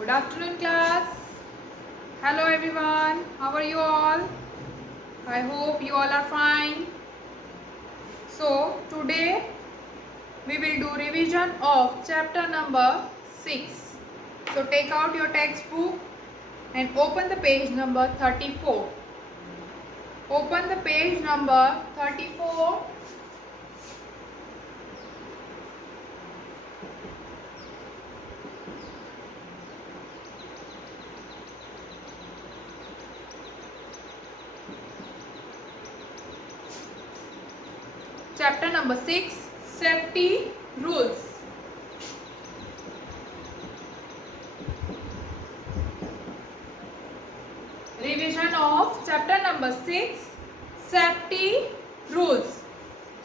Good afternoon, class. Hello, everyone. How are you all? I hope you all are fine. So, today we will do revision of chapter number 6. So, take out your textbook and open the page number 34. Open the page number 34. Chapter number 6, Safety Rules. Revision of chapter number 6, Safety Rules.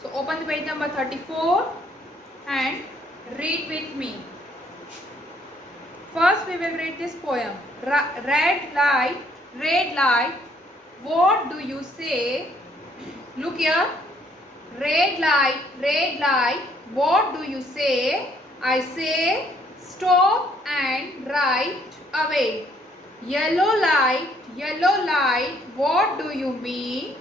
So open the page number 34 and read with me. First we will read this poem. Red light, what do you say? Look here. Red light, what do you say? I say, stop and right away. Yellow light, what do you mean?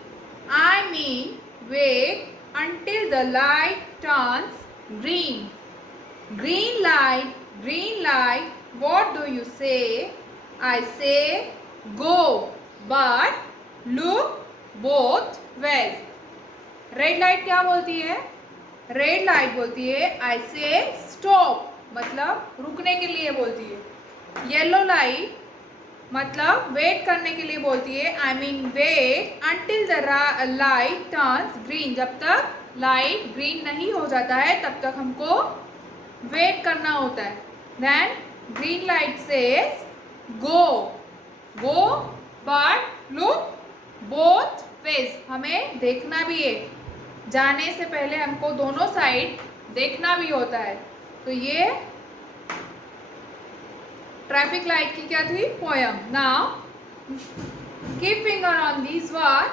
I mean, wait until the light turns green. Green light, what do you say? I say, go, but look both ways. Red light क्या बोलती है? Red light बोलती है आई से स्टॉप, मतलब रुकने के लिए बोलती है. येलो लाइट मतलब वेट करने के लिए बोलती है. I mean wait until the light turns green, जब तक लाइट ग्रीन नहीं हो जाता है तब तक हमको वेट करना होता है. Then green light says go but look both ways, हमें देखना भी है. जाने से पहले हमको दोनों साइड देखना भी होता है. तो ये ट्रैफिक लाइट की क्या थी? Poem. Now keep finger on this word.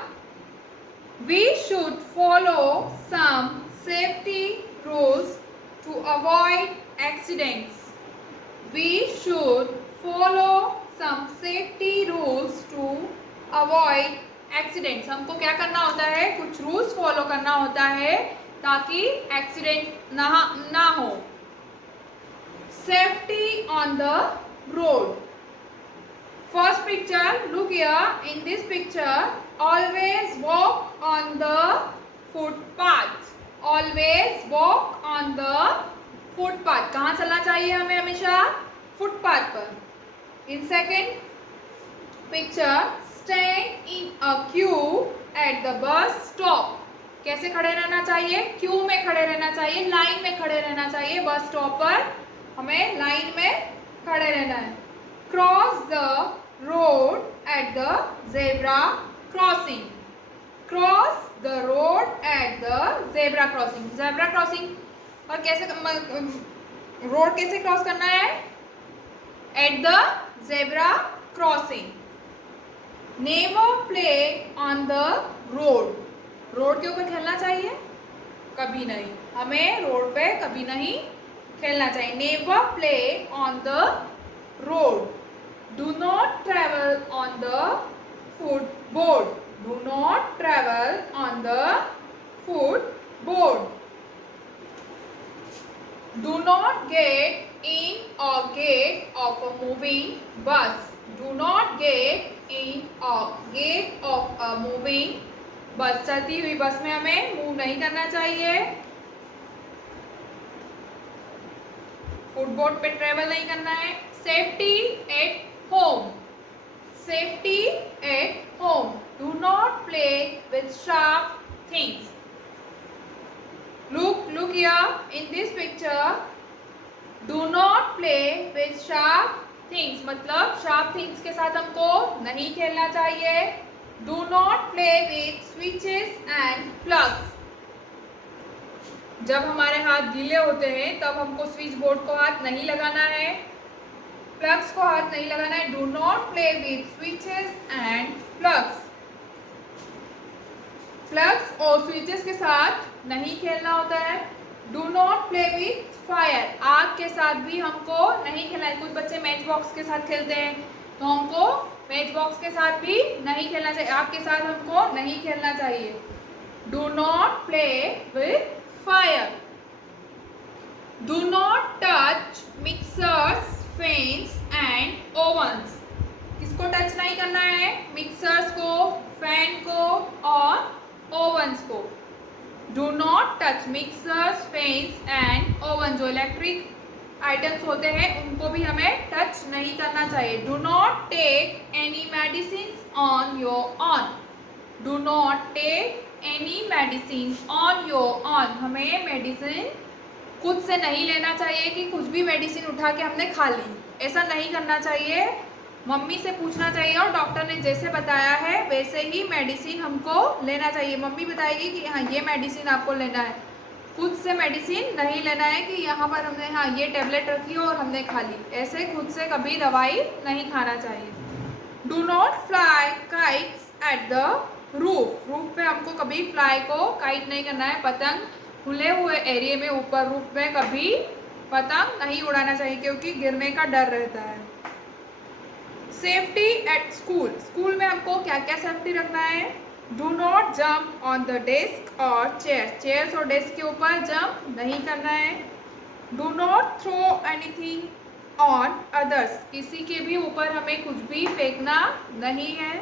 We should follow some safety rules to avoid accidents. We should follow some safety rules to avoid accidents. हमको क्या करना होता है? कुछ रूल्स फॉलो करना होता है ताकि एक्सीडेंट ना हो. Safety on the road. First picture, look here. In this picture, always walk on the footpath. Always walk on the footpath. कहाँ चलना चाहिए हमें? हमेशा फुटपाथ पर. In second picture, stand in a queue at the bus stop. कैसे खड़े रहना चाहिए? क्यू में खड़े रहना चाहिए, लाइन में खड़े रहना चाहिए. बस स्टॉप पर हमें लाइन में खड़े रहना है. Cross the road at the zebra crossing. Cross the road at the zebra crossing. Zebra crossing और कैसे रोड कैसे क्रॉस करना है? At the zebra crossing. Never play on the road. Road के ऊपर खेलना चाहिए? कभी नहीं. हमें रोड पे कभी नहीं खेलना चाहिए. Never play on the road. Do not travel on the footboard. Do not travel on the footboard. Do not get in a get off a moving bus. Do not get in a gate of a moving bus. चलती हुई बस में हमें मूव नहीं करना चाहिए. फुटबोर्ड पे ट्रेवल नहीं करना है. Safety at home. Safety at home. Do not play with sharp things. Look here in this picture. Do not play with sharp things, मतलब शार्प थिंग्स के साथ हमको नहीं खेलना चाहिए. Do not play with switches and plugs. जब हमारे हाथ गीले होते हैं तब हमको स्विच बोर्ड को हाथ नहीं लगाना है, प्लग्स को हाथ नहीं लगाना है. Do not play with switches and plugs. Plugs और स्विचेस के साथ नहीं खेलना होता है. Do not play with fire, आग के साथ भी हमको नहीं खेलना है। कुछ बच्चे मैच बॉक्स के साथ खेलते हैं, तो हमको मैच बॉक्स के साथ भी नहीं खेलना चाहिए, आग के साथ हमको नहीं खेलना चाहिए। Do not play with fire. Do not touch mixers, fans and ovens. किसको टच नहीं करना है? मिक्सर्स को, फैन को और ओवंस को। Do not touch mixers, fans and oven. जो इलेक्ट्रिक आइटम्स होते हैं उनको भी हमें टच नहीं करना चाहिए। Do not take any medicine on your own. Do not take any medicine on your own. हमें मेडिसिन खुद से नहीं लेना चाहिए कि कुछ भी मेडिसिन उठा के हमने खा ली, ऐसा नहीं करना चाहिए। मम्मी से पूछना चाहिए और डॉक्टर ने जैसे बताया है वैसे ही मेडिसिन हमको लेना चाहिए। मम्मी बताएगी कि हाँ ये मेडिसिन आपको लेना है, खुद से मेडिसिन नहीं लेना है कि यहाँ पर हमने हाँ ये टेबलेट रखी हो और हमने खा ली, ऐसे खुद से कभी दवाई नहीं खाना चाहिए। Do not fly kites at the roof. Roof पे हमको कभी फ्लाई को काइट नहीं करना है, पतंग खुले हुए एरिया में ऊपर रूफ में कभी पतंग नहीं उड़ाना चाहिए क्योंकि गिरने का डर रहता है। Safety at school. स्कूल में हमको क्या क्या सेफ्टी रखना है? Do not jump on the desk और चेयर। चेयर्स और डेस्क के ऊपर जंप नहीं करना है। Do not throw anything on others. किसी के भी ऊपर हमें कुछ भी फेंकना नहीं है।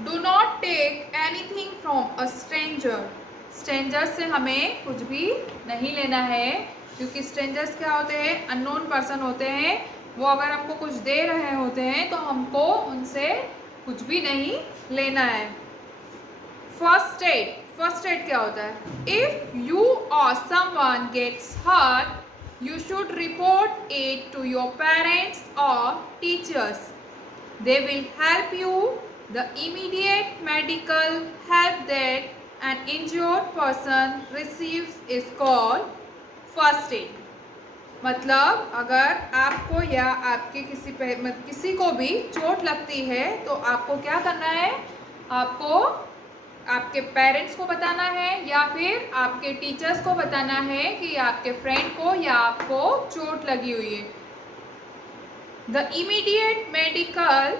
Do not take anything from a stranger. Strangers से हमें कुछ भी नहीं लेना है क्योंकि स्ट्रेंजर्स क्या होते हैं? अननोन पर्सन होते हैं। वो अगर हमको कुछ दे रहे होते हैं तो हमको उनसे कुछ भी नहीं लेना है। First aid. फर्स्ट एड क्या होता है? इफ यू और someone gets hurt you should report it to your parents और teachers. They will help you. The immediate medical help that an injured person receives is called first aid. मतलब अगर आपको या आपके किसी को भी चोट लगती है तो आपको क्या करना है? आपको आपके पेरेंट्स को बताना है या फिर आपके टीचर्स को बताना है कि आपके फ्रेंड को या आपको चोट लगी हुई है। The immediate medical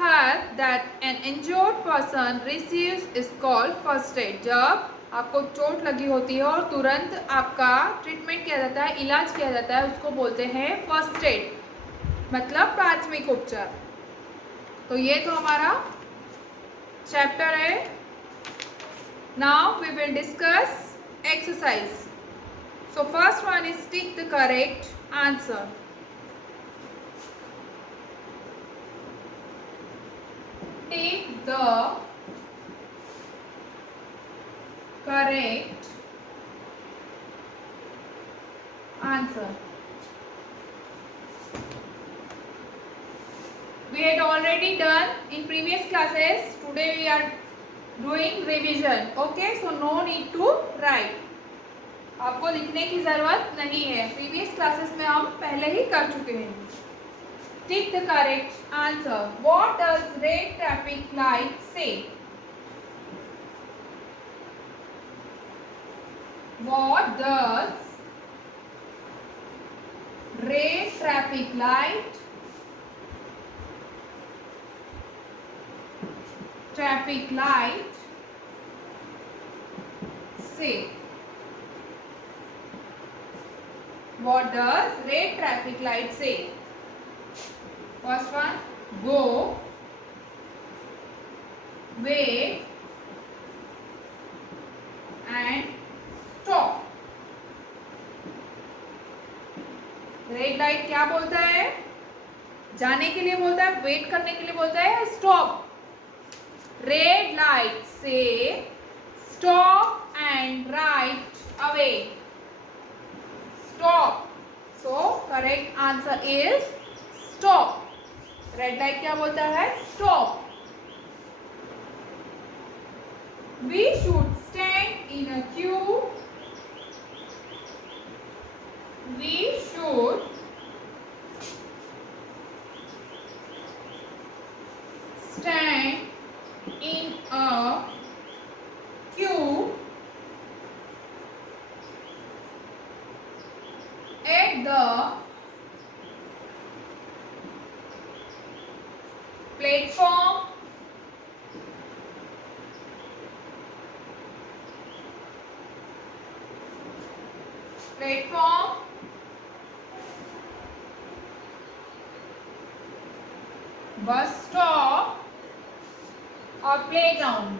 help that an injured person receives is called first aid. जब आपको चोट लगी होती है और तुरंत आपका ट्रीटमेंट किया जाता है, इलाज किया जाता है, उसको बोलते हैं फर्स्ट एड, मतलब प्राथमिक उपचार। तो ये तो हमारा चैप्टर है। Now we will discuss exercise. So first one is tick the correct answer. Tick the correct answer. We had already done in previous classes. Today we are doing revision. Okay, so no need to write. आपको लिखने की जरूरत नहीं है, previous classes में हम पहले ही कर चुके हैं। Tick the correct answer. What does red traffic light say? What does red traffic light say? What does red traffic light say? First one, go, wait and stop. Red light क्या बोलता है? जाने के लिए बोलता है, वेट करने के लिए बोलता है, स्टॉप। रेड लाइट से stop and right away. Stop. So correct answer is stop. Red light क्या बोलता है? Stop. We should stand in a queue. We should stand in a queue at the platform, bus stop or playground.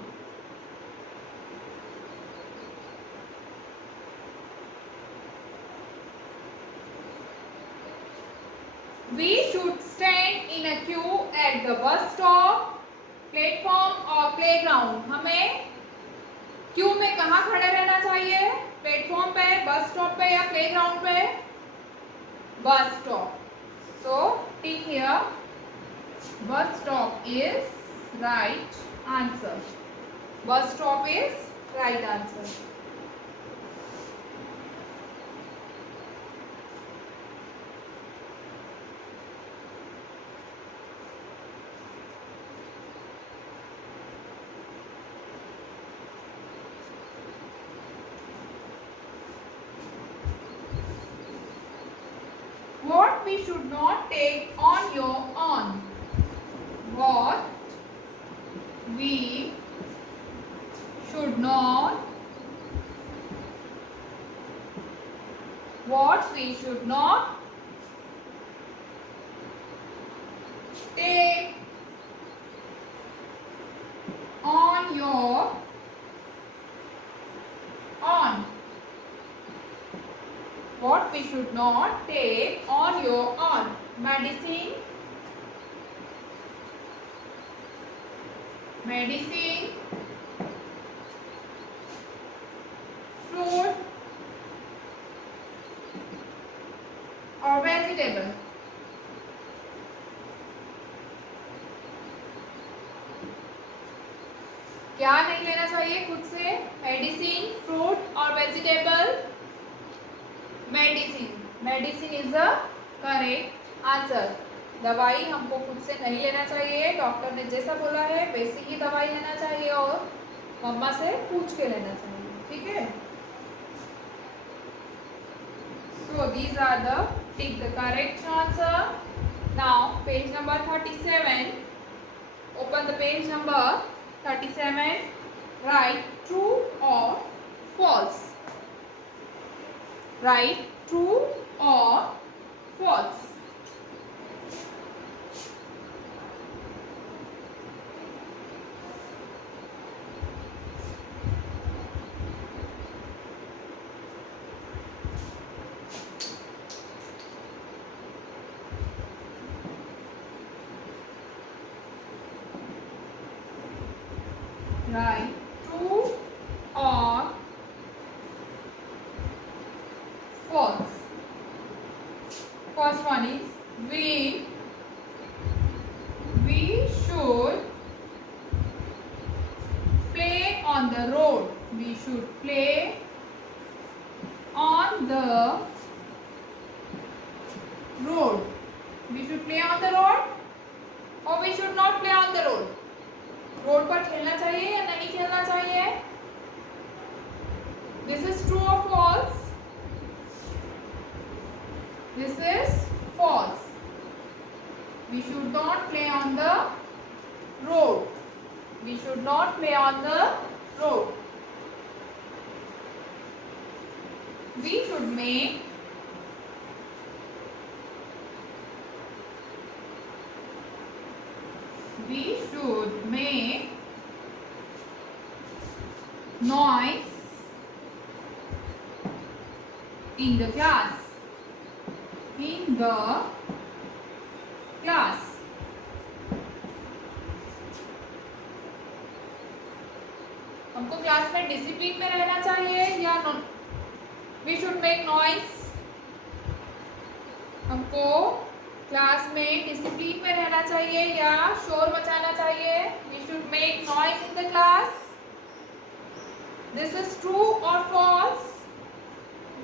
We should stand in a queue at the bus stop, platform or playground. हमें क्यू में कहाँ खड़े रहना चाहिए? प्लेटफॉर्म पे, bus stop पे या प्लेग्राउंड पे? Bus stop. So tick here. Bus stop is right answer. Bus stop is right answer. What we should not take on your own. What we should not take on your own. What we should not take on your own. Medicine, fruit or vegetable. क्या नहीं लेना चाहिए खुद से? Medicine, fruit और vegetable. Medicine is the correct answer. दवाई हमको खुद से नहीं लेना चाहिए. डॉक्टर ने जैसा बोला है वैसे ही दवाई लेना चाहिए और मम्मा से पूछ के लेना चाहिए. ठीक है. So these are the take the correct answer. Now page number 37. Open the page number 37. Write true or false. Write true or false. Write true or false. First one is we should play on the road. We should play on the road. We should play on the road or we should not play on the road. Road पर खेलना चाहिए या नहीं खेलना चाहिए? This is true or false? This is false. We should not play on the road. We should not play on the road. We should make noise in the class. In the class. हमको class में discipline में रहना चाहिए या नॉन? We should make noise. हमको class में discipline में रहना चाहिए या शोर मचाना चाहिए? We should make noise in the class. This is true और false?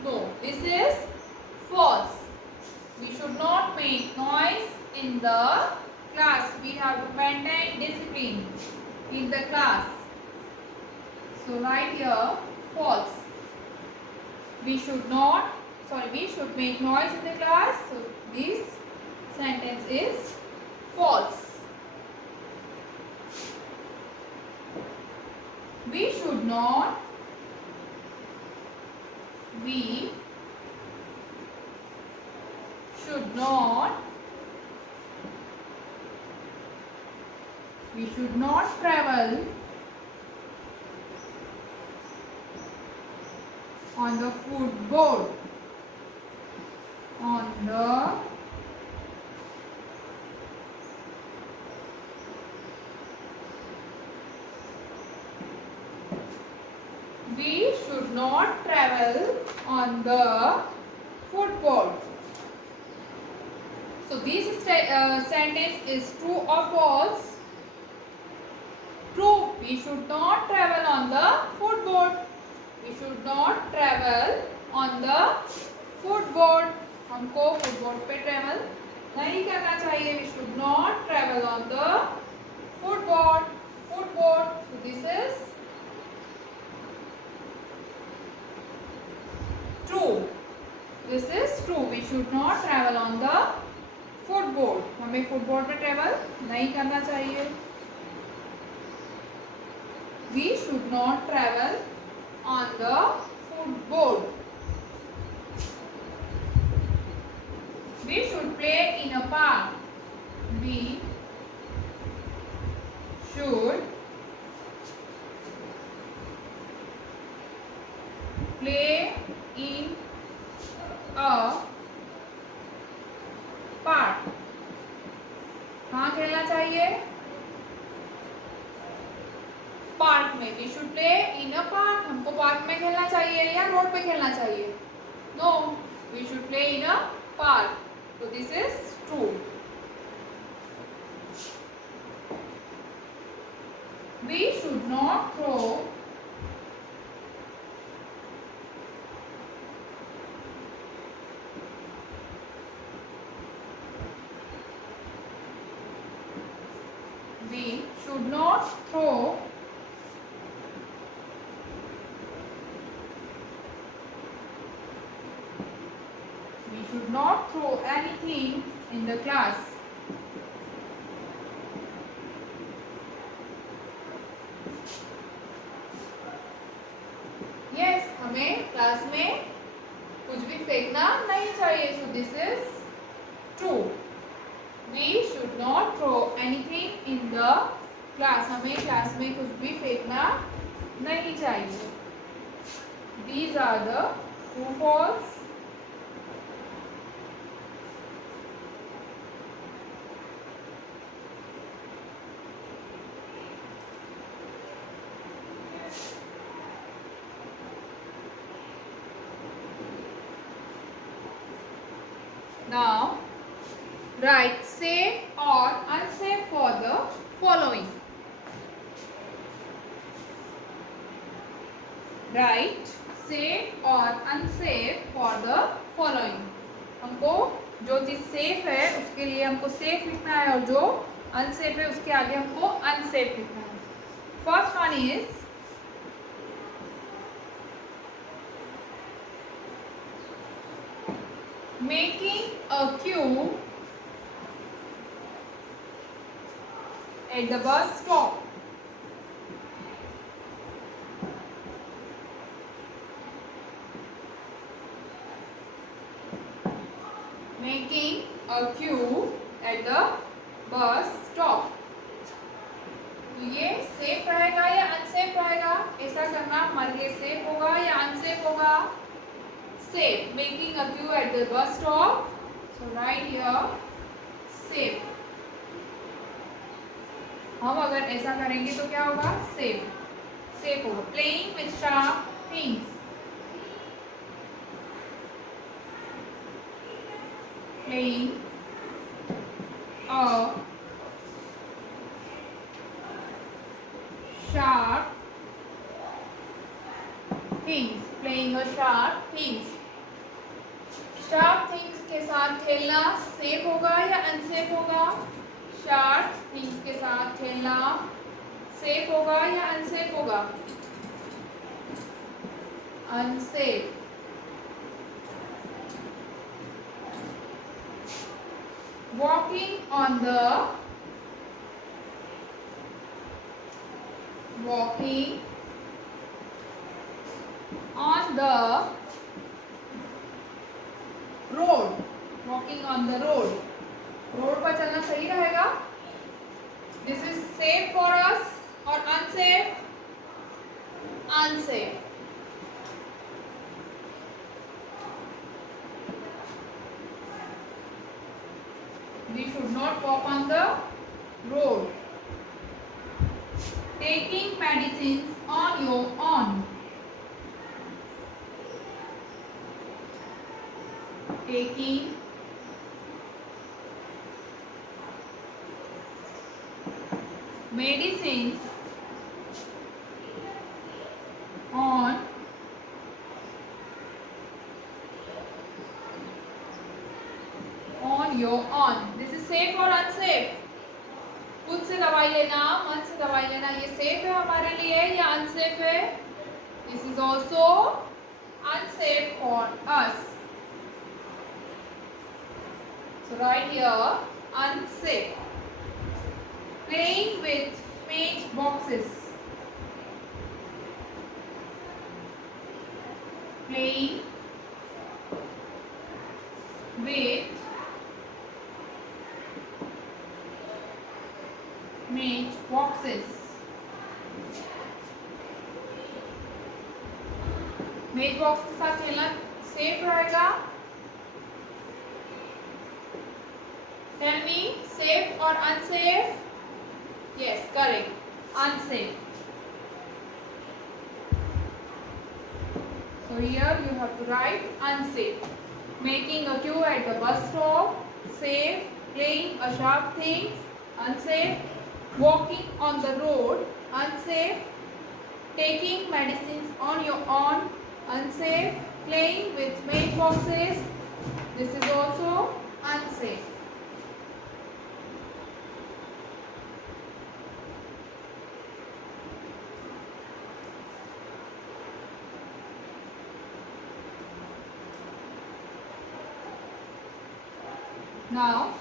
No, this is false. We should not make noise in the class. We have to maintain discipline in the class. So write here false. We should not sorry, we should make noise in the class. So this sentence is false. We should not travel on the footboard. We should not travel on the footboard. So this sentence is true or false? True. We should not travel on the footboard. We should not travel on the footboard. हमको footboard पे travel नहीं करना चाहिए. We should not travel on the footboard. Footboard. So this is true. This is true. We should not travel on the footboard. हमें footboard पे travel नहीं करना चाहिए. We should not travel on the footboard. We should play in a park. We should play in a park. कहाँ खेलना चाहिए? Park में. We should play in a park. हमको पार्क में खेलना चाहिए या रोड पे खेलना चाहिए? No, we should play in a park. So this is true. We should not throw anything in the class. Yes, हमें क्लास में कुछ भी फेंकना नहीं चाहिए. So this is true. We should not throw anything in the class. हमें क्लास में कुछ भी फेंकना नहीं चाहिए. These are the true, false. Now, write safe or unsafe for the following. Write safe or unsafe for the following. हमको जो चीज़ सेफ है उसके लिए हमको सेफ लिखना है और जो अनसेफ है उसके आगे हमको अनसेफ लिखना है. First one is making a queue at the bus stop. Making a queue at the bus stop. तो ये सेफ रहेगा या अनसेफ रहेगा? ऐसा करना हमारे लिए सेफ होगा या अनसेफ होगा? Safe. Making a queue at the bus stop. So write here safe. हम अगर ऐसा करेंगे तो क्या होगा? Safe. Safe होगा. Playing with sharp things. Playing a sharp things. Playing a sharp things. Sharp things के साथ खेलना सेफ होगा या अनसेफ होगा? शार्प थिंग्स के साथ खेलना सेफ होगा या अनसेफ होगा? Unsafe. walking on the road, walking on the road, road पर चलना सही रहेगा? This is safe for us और unsafe? Unsafe. We should not walk on the road. Taking medicines on your own. Taking medicines on your own. This is safe or unsafe? खुद से दवाई लेना, मन से दवाई लेना, ये सेफ है हमारे लिए या अनसेफ है? This is also unsafe for us. So write here unsafe. Playing with match boxes. Playing with match boxes. Match box के साथ खेलना सेफ रहेगा? Tell me, safe or unsafe? Yes, correct. Unsafe. So here you have to write unsafe. Making a queue at the bus stop, safe. Playing a sharp thing, unsafe. Walking on the road, unsafe. Taking medicines on your own, unsafe. Playing with match boxes, this is also unsafe. Now,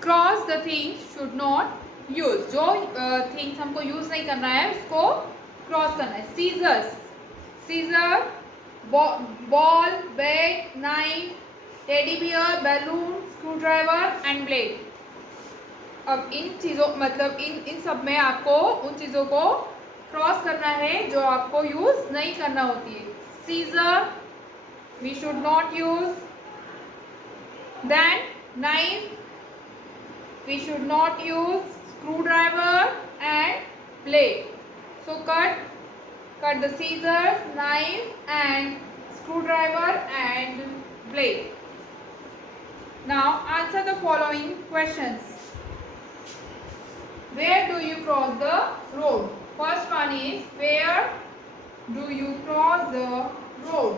cross the things should not use. जो things हमको use नहीं करना है उसको cross करना है. Scissors, scissor, ball, bat, knife, teddy bear, balloon, screwdriver and blade. अब इन चीज़ों मतलब इन सब में आपको उन चीज़ों को क्रॉस करना है जो आपको यूज नहीं करना होती है. Scissor we should not use. Then knife we should not use. Screwdriver and blade. So cut the scissors, knife and screwdriver and blade. Now answer the following questions. Where do you cross the road? First one is, where do you cross the road?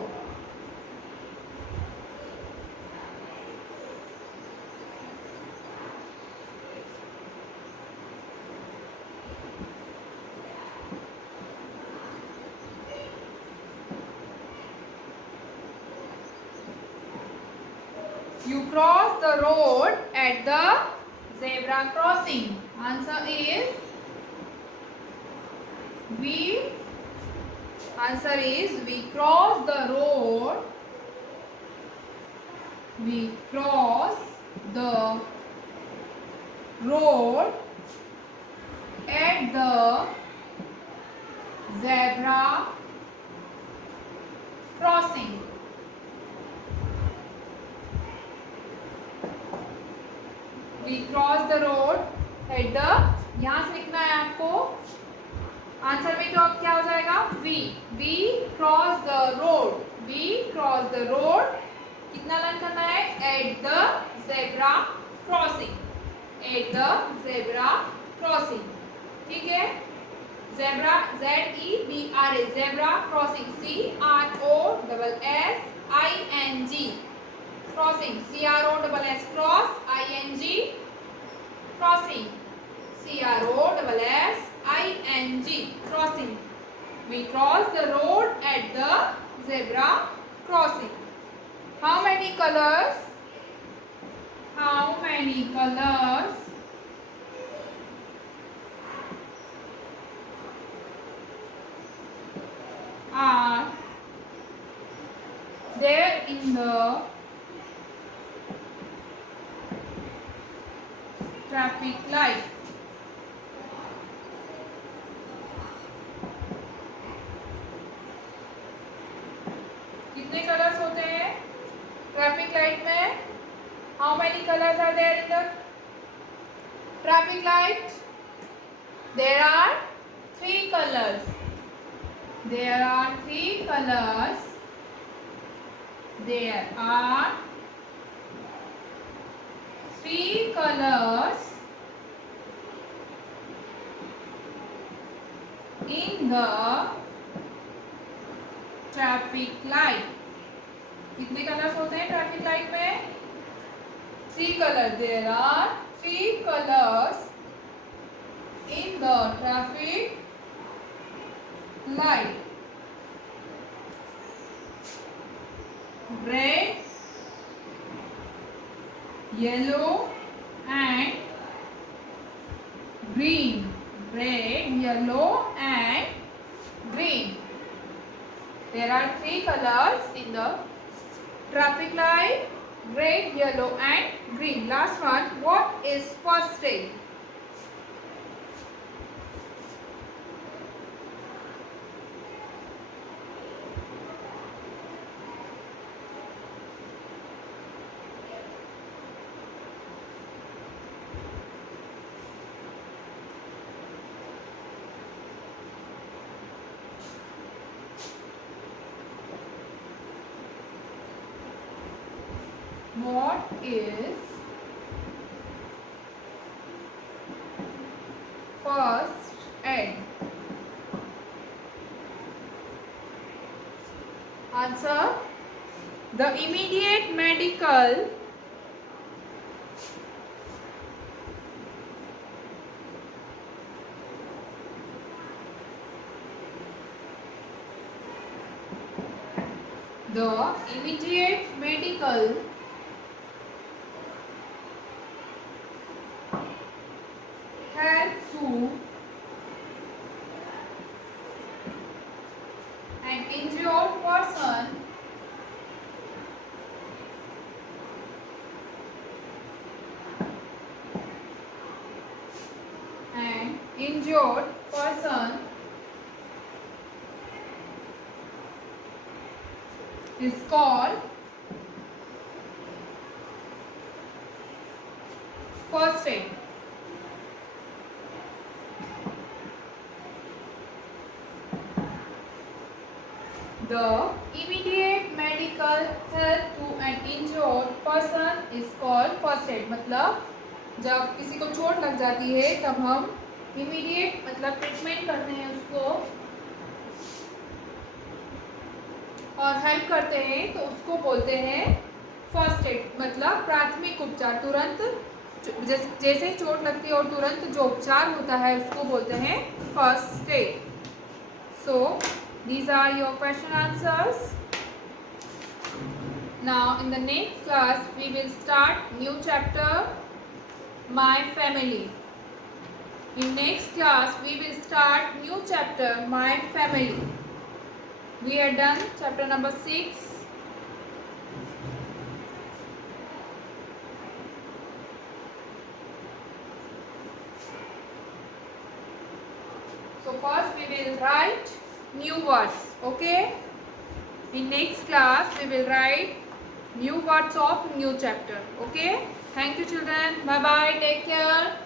You cross the road at the zebra crossing. Answer is we cross the road. We cross the road at the zebra crossing. We cross the road at the, यहाँ से लिखना है आपको. आंसर में तो क्या हो जाएगा? We cross the road. We cross the road. कितना लर्न करना है? At the zebra crossing. At the zebra crossing. ठीक है? Zebra, Z-E-B-R-A, zebra crossing. C-R-O-S-S-I-N-G. Crossing. C-R-O-S-S cross I-N-G. Crossing. C-R-O-S-S-I-N-G. Crossing. We cross the road at the zebra crossing. How many colors how many colors are there in the traffic light? कितने colours होते हैं traffic light में? How many colours are there in the traffic light? There are 3 colors. There are 3 colors. There are 3 colors in the traffic light. कितने colours होते हैं traffic light में? 3 colors. There are 3 colors in the traffic light. Red, yellow and green. Red, yellow and green. There are 3 colors in the traffic light. Red, yellow and green. Last one. What is first aid? What is first aid? Answer. The immediate medical help to an injured person is called first aid. The immediate medical help to an injured person is called first aid. मतलब जब किसी को चोट लग जाती है तब हम इमीडिएट मतलब ट्रीटमेंट करते हैं उसको और हेल्प करते हैं तो उसको बोलते हैं फर्स्ट एड. मतलब प्राथमिक उपचार. तुरंत जैसे ही चोट लगती है और तुरंत जो उपचार होता है उसको बोलते हैं first aid. So these are your question answers. Now in the next class we will start new chapter, My Family. In next class we will start new chapter, My Family. We are done chapter number 6. So first we will write new words. Okay, in next class we will write new words of new chapter. Okay, thank you children. Bye bye, take care.